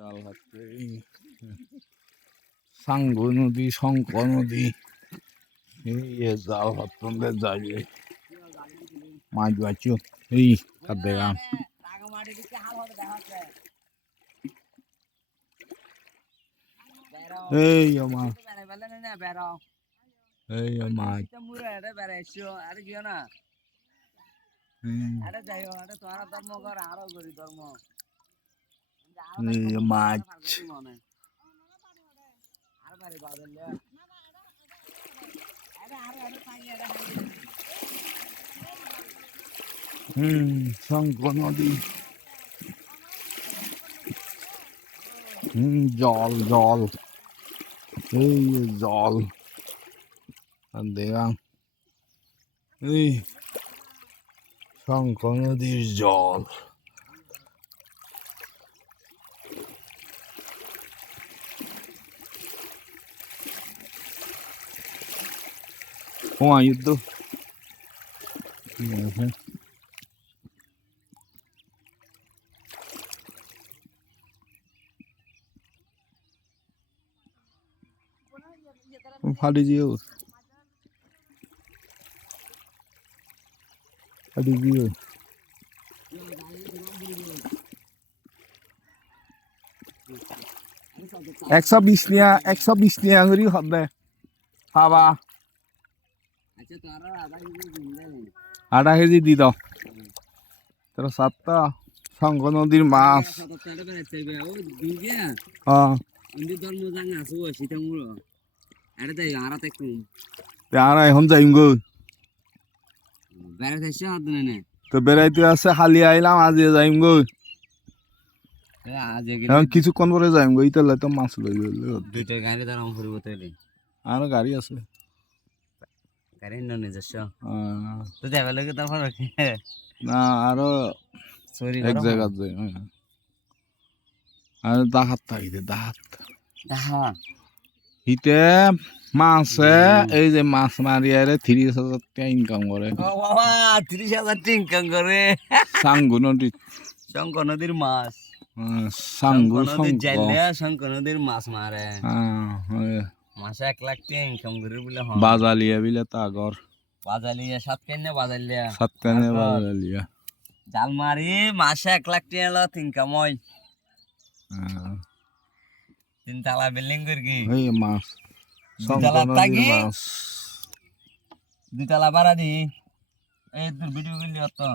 জাল হাতে সাঙ্গু নদী শঙ্কর নদী এই জাল হাতে যাইবে মাছ বাঁচো এই দেখলাম এই মাছ এই মাছ মাছ শঙ্কর নদী জল জল এই জল দেখলাম এই শঙ্কর নদীর জল Wah itu. Ada jauh. Ada jauh. 120 niya, 120 niya ngeri hot deh. Haba. আধা কেজি দি দাও তোর সাতটা শঙ্কর নদীর মাছ আর এখন যাইম গো তো বেড়াইতে আছে খালি আইলাম আজ যাইম গো কিছুক্ষণ পরে যাইম গো ইতালে তো মাছ লই আর গাড়ি আছে না আরো এক জায়গা যাই আর দাহাত থাকিতে দাহাত হিতে মাছে এই যে মাছ মারিয়ারে 30,000 টাকা ইনকাম করে 30,000 ইনকাম করে সাঙ্গু নদী শঙ্কর নদীর মাছ সাঙ্গু শঙ্কর নদীর মাছ মারে মাসে 1 লাখ টাকা ইনকাম করে বলে বাজালিয়া বিলে তাগর বাজালিয়া 7 কেনে বাজালিয়া জাল মারি মাসে 1 লাখ টাকা ইনকাম হয় 3 তলা বিল্ডিং করকি এই মাছ 2 তলা থাকি 2 তলা ভাড়া দি এই তোর ভিডিও করলি অত